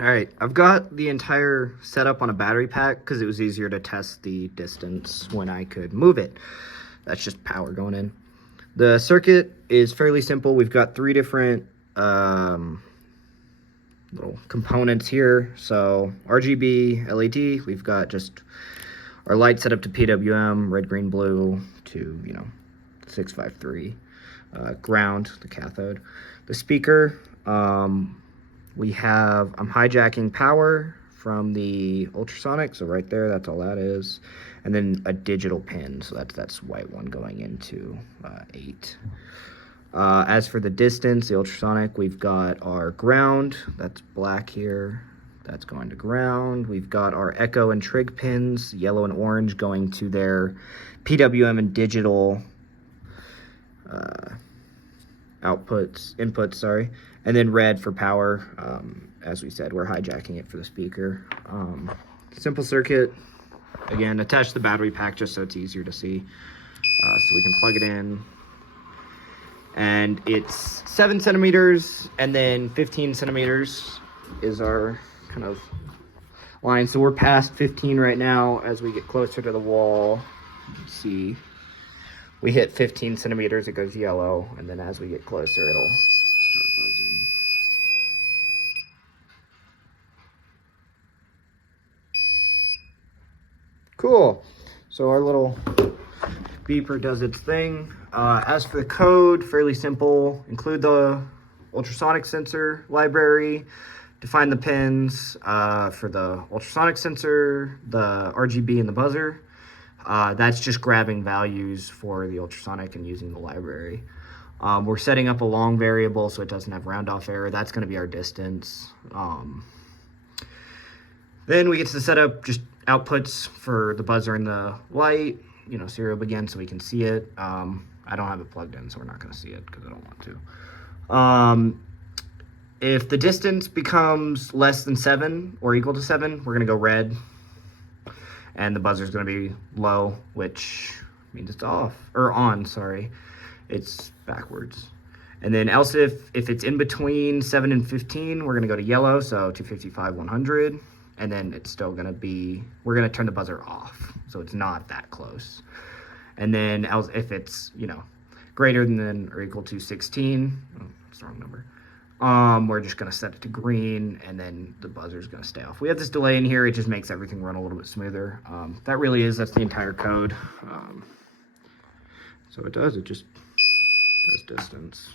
All right, I've got the entire setup on a battery pack because it was easier to test the distance when I could move it. That's just power going in. The circuit is fairly simple. We've got three different little components here. So RGB, LED, we've got just our light set up to PWM, red, green, blue to, 653. Ground, the cathode. The speaker, I'm hijacking power from the Ultrasonic, so right there, that's all that is. And then a digital pin, so that's white one going into 8. As for the distance, the Ultrasonic, we've got our ground, that's black here, that's going to ground. We've got our echo and trig pins, yellow and orange, going to their PWM and digital inputs, sorry. And then red for power. As we said, we're hijacking it for the speaker. Simple circuit. Again, attach the battery pack just so it's easier to see. So we can plug it in. And it's 7 centimeters, and then 15 centimeters is our kind of line. So we're past 15 right now. As we get closer to the wall, you can see we hit 15 centimeters, it goes yellow, and then as we get closer, it'll start buzzing. Cool. So our little beeper does its thing. As for the code, fairly simple. Include the ultrasonic sensor library, define the pins for the ultrasonic sensor, the RGB, and the buzzer. That's just grabbing values for the ultrasonic and using the library. We're setting up a long variable so it doesn't have round off error. That's going to be our distance. Then we get to set up just outputs for the buzzer and the light, serial again so we can see it. I don't have it plugged in, so we're not going to see it because I don't want to. If the distance becomes less than 7 or equal to 7, we're going to go red. And the buzzer's going to be low, which means it's off, or on, sorry. It's backwards. And then else if it's in between 7 and 15, we're going to go to yellow, so 255, 100. And then it's still going to be, we're going to turn the buzzer off, so it's not that close. And then else if it's, greater than or equal to 16, that's the wrong number. We're just going to set it to green, and then the buzzer's going to stay off. We have this delay in here. It just makes everything run a little bit smoother. That's the entire code. So it just does distance.